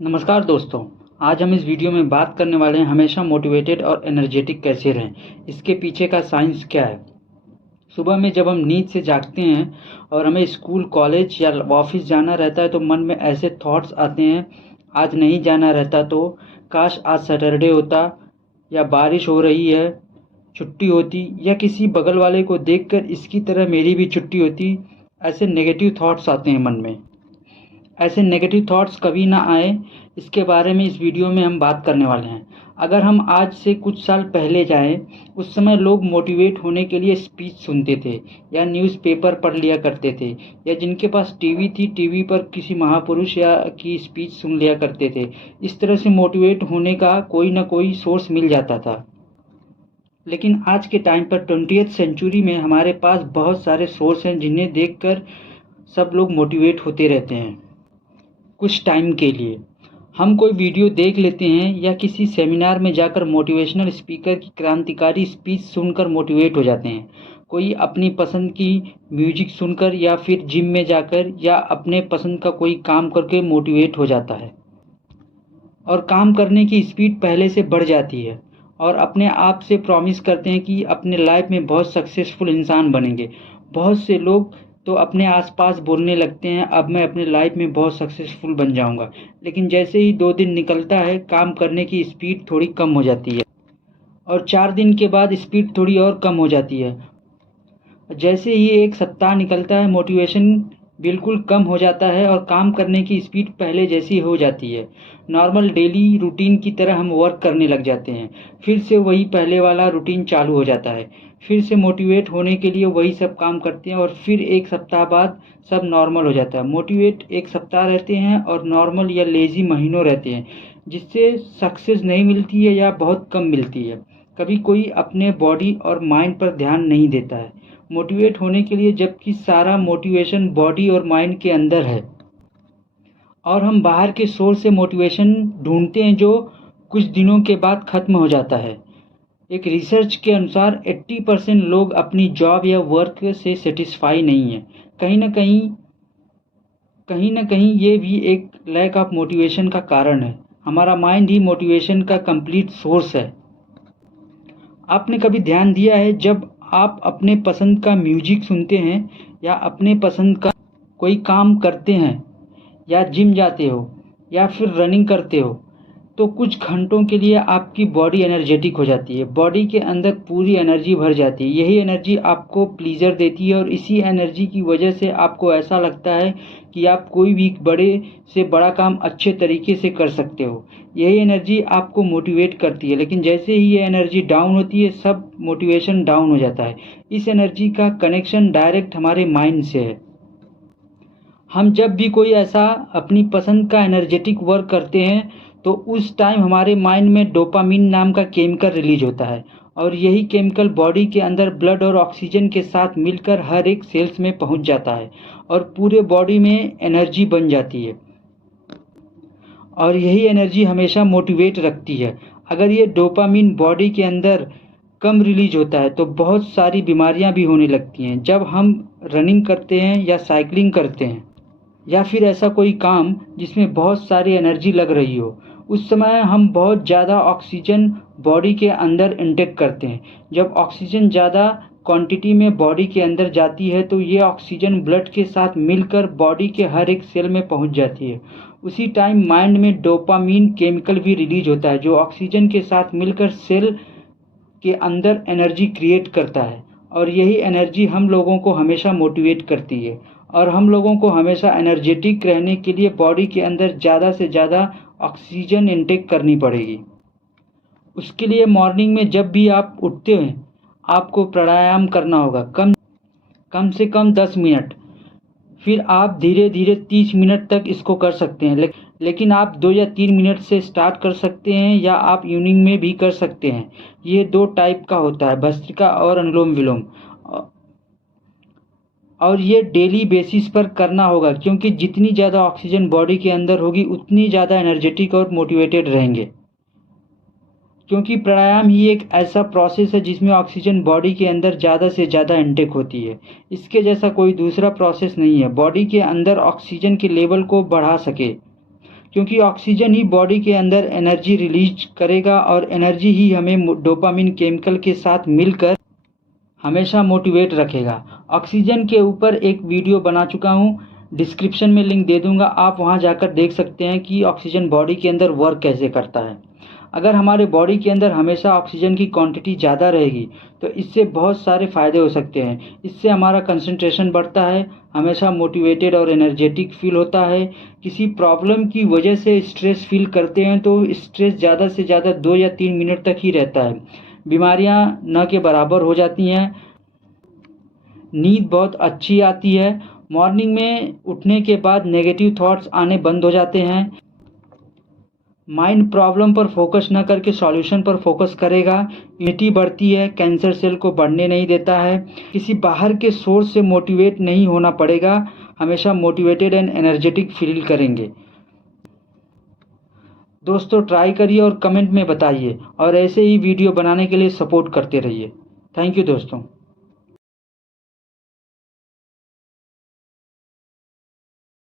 नमस्कार दोस्तों। आज हम इस वीडियो में बात करने वाले हैं हमेशा मोटिवेटेड और एनर्जेटिक कैसे रहें, इसके पीछे का साइंस क्या है। सुबह में जब हम नींद से जागते हैं और हमें स्कूल, कॉलेज या ऑफिस जाना रहता है तो मन में ऐसे थॉट्स आते हैं, आज नहीं जाना रहता तो, काश आज सैटरडे होता, या बारिश हो रही है, छुट्टी होती, या किसी बगल वाले को देखकर इसकी तरह मेरी भी छुट्टी होती। ऐसे नेगेटिव थॉट्स आते हैं मन में। ऐसे नेगेटिव थॉट्स कभी ना आए, इसके बारे में इस वीडियो में हम बात करने वाले हैं। अगर हम आज से कुछ साल पहले जाएं, उस समय लोग मोटिवेट होने के लिए स्पीच सुनते थे या न्यूज़पेपर पढ़ लिया करते थे, या जिनके पास टीवी थी टीवी पर किसी महापुरुष या की स्पीच सुन लिया करते थे। इस तरह से मोटिवेट होने का कोई ना कोई सोर्स मिल जाता था। लेकिन आज के टाइम पर 20th सेंचुरी में हमारे पास बहुत सारे सोर्स हैं जिन्हें देखकर सब लोग मोटिवेट होते रहते हैं। कुछ टाइम के लिए हम कोई वीडियो देख लेते हैं या किसी सेमिनार में जाकर मोटिवेशनल स्पीकर की क्रांतिकारी स्पीच सुनकर मोटिवेट हो जाते हैं। कोई अपनी पसंद की म्यूजिक सुनकर या फिर जिम में जाकर या अपने पसंद का कोई काम करके मोटिवेट हो जाता है और काम करने की स्पीड पहले से बढ़ जाती है और अपने आप से प्रॉमिस करते हैं कि अपने लाइफ में बहुत सक्सेसफुल इंसान बनेंगे। बहुत से लोग तो अपने आसपास बोलने लगते हैं, अब मैं अपने लाइफ में बहुत सक्सेसफुल बन जाऊंगा। लेकिन जैसे ही 2 दिन निकलता है, काम करने की स्पीड थोड़ी कम हो जाती है और 4 दिन के बाद स्पीड थोड़ी और कम हो जाती है। जैसे ही एक सप्ताह निकलता है, मोटिवेशन बिल्कुल कम हो जाता है और काम करने की स्पीड पहले जैसी हो जाती है। नॉर्मल डेली रूटीन की तरह हम वर्क करने लग जाते हैं। फिर से वही पहले वाला रूटीन चालू हो जाता है। फिर से मोटिवेट होने के लिए वही सब काम करते हैं और फिर एक सप्ताह बाद सब नॉर्मल हो जाता है। मोटिवेट एक सप्ताह रहते हैं और नॉर्मल या लेज़ी महीनों रहते हैं, जिससे सक्सेस नहीं मिलती है या बहुत कम मिलती है। कभी कोई अपने बॉडी और माइंड पर ध्यान नहीं देता है मोटिवेट होने के लिए, जबकि सारा मोटिवेशन बॉडी और माइंड के अंदर है और हम बाहर के सोर्स से मोटिवेशन ढूंढते हैं जो कुछ दिनों के बाद ख़त्म हो जाता है। एक रिसर्च के अनुसार 80% लोग अपनी जॉब या वर्क से सेटिस्फाई नहीं है। कहीं ना कहीं ये भी एक लैक ऑफ मोटिवेशन का कारण है। हमारा माइंड ही मोटिवेशन का कंप्लीट सोर्स है। आपने कभी ध्यान दिया है, जब आप अपने पसंद का म्यूजिक सुनते हैं या अपने पसंद का कोई काम करते हैं या जिम जाते हो या फिर रनिंग करते हो, तो कुछ घंटों के लिए आपकी बॉडी एनर्जेटिक हो जाती है, बॉडी के अंदर पूरी एनर्जी भर जाती है। यही एनर्जी आपको प्लीज़र देती है और इसी एनर्जी की वजह से आपको ऐसा लगता है कि आप कोई भी बड़े से बड़ा काम अच्छे तरीके से कर सकते हो। यही एनर्जी आपको मोटिवेट करती है। लेकिन जैसे ही ये एनर्जी डाउन होती है, सब मोटिवेशन डाउन हो जाता है। इस एनर्जी का कनेक्शन डायरेक्ट हमारे माइंड से है। हम जब भी कोई ऐसा अपनी पसंद का एनर्जेटिक वर्क करते हैं तो उस टाइम हमारे माइंड में डोपामिन नाम का केमिकल रिलीज होता है और यही केमिकल बॉडी के अंदर ब्लड और ऑक्सीजन के साथ मिलकर हर एक सेल्स में पहुंच जाता है और पूरे बॉडी में एनर्जी बन जाती है और यही एनर्जी हमेशा मोटिवेट रखती है। अगर ये डोपामिन बॉडी के अंदर कम रिलीज होता है तो बहुत सारी बीमारियां भी होने लगती हैं। जब हम रनिंग करते हैं या साइकिलिंग करते हैं या फिर ऐसा कोई काम जिसमें बहुत सारी एनर्जी लग रही हो, उस समय हम बहुत ज़्यादा ऑक्सीजन बॉडी के अंदर इंटेक करते हैं। जब ऑक्सीजन ज़्यादा क्वांटिटी में बॉडी के अंदर जाती है तो ये ऑक्सीजन ब्लड के साथ मिलकर बॉडी के हर एक सेल में पहुंच जाती है। उसी टाइम माइंड में डोपामीन केमिकल भी रिलीज होता है जो ऑक्सीजन के साथ मिलकर सेल के अंदर एनर्जी क्रिएट करता है और यही एनर्जी हम लोगों को हमेशा मोटिवेट करती है और हम लोगों को हमेशा एनर्जेटिक रहने के लिए बॉडी के अंदर ज़्यादा से ज़्यादा ऑक्सीजन इनटेक करनी पड़ेगी। उसके लिए मॉर्निंग में जब भी आप उठते हैं, आपको प्राणायाम करना होगा, कम से कम 10 मिनट। फिर आप धीरे धीरे 30 मिनट तक इसको कर सकते हैं। लेकिन आप 2 या 3 मिनट से स्टार्ट कर सकते हैं या आप इवनिंग में भी कर सकते हैं। ये 2 टाइप का होता है, भस्त्रिका और अनुलोम विलोम, और ये डेली बेसिस पर करना होगा क्योंकि जितनी ज़्यादा ऑक्सीजन बॉडी के अंदर होगी उतनी ज़्यादा एनर्जेटिक और मोटिवेटेड रहेंगे। क्योंकि प्राणायाम ही एक ऐसा प्रोसेस है जिसमें ऑक्सीजन बॉडी के अंदर ज़्यादा से ज़्यादा इनटेक होती है। इसके जैसा कोई दूसरा प्रोसेस नहीं है बॉडी के अंदर ऑक्सीजन के लेवल को बढ़ा सके। क्योंकि ऑक्सीजन ही बॉडी के अंदर एनर्जी रिलीज करेगा और एनर्जी ही हमें डोपामिन केमिकल के साथ मिलकर हमेशा मोटिवेट रखेगा। ऑक्सीजन के ऊपर एक वीडियो बना चुका हूँ, डिस्क्रिप्शन में लिंक दे दूँगा, आप वहाँ जाकर देख सकते हैं कि ऑक्सीजन बॉडी के अंदर वर्क कैसे करता है। अगर हमारे बॉडी के अंदर हमेशा ऑक्सीजन की क्वांटिटी ज़्यादा रहेगी तो इससे बहुत सारे फ़ायदे हो सकते हैं। इससे हमारा कंसंट्रेशन बढ़ता है, हमेशा मोटिवेटेड और एनर्जेटिक फील होता है। किसी प्रॉब्लम की वजह से स्ट्रेस फील करते हैं तो स्ट्रेस ज़्यादा से ज़्यादा 2 या 3 मिनट तक ही रहता है। बीमारियां न के बराबर हो जाती हैं। नींद बहुत अच्छी आती है। मॉर्निंग में उठने के बाद नेगेटिव थॉट्स आने बंद हो जाते हैं। माइंड प्रॉब्लम पर फोकस न करके सॉल्यूशन पर फोकस करेगा। इम्यूनिटी बढ़ती है, कैंसर सेल को बढ़ने नहीं देता है। किसी बाहर के सोर्स से मोटिवेट नहीं होना पड़ेगा, हमेशा मोटिवेटेड एंड एनर्जेटिक फील करेंगे। दोस्तों ट्राई करिए और कमेंट में बताइए और ऐसे ही वीडियो बनाने के लिए सपोर्ट करते रहिए। थैंक यू दोस्तों।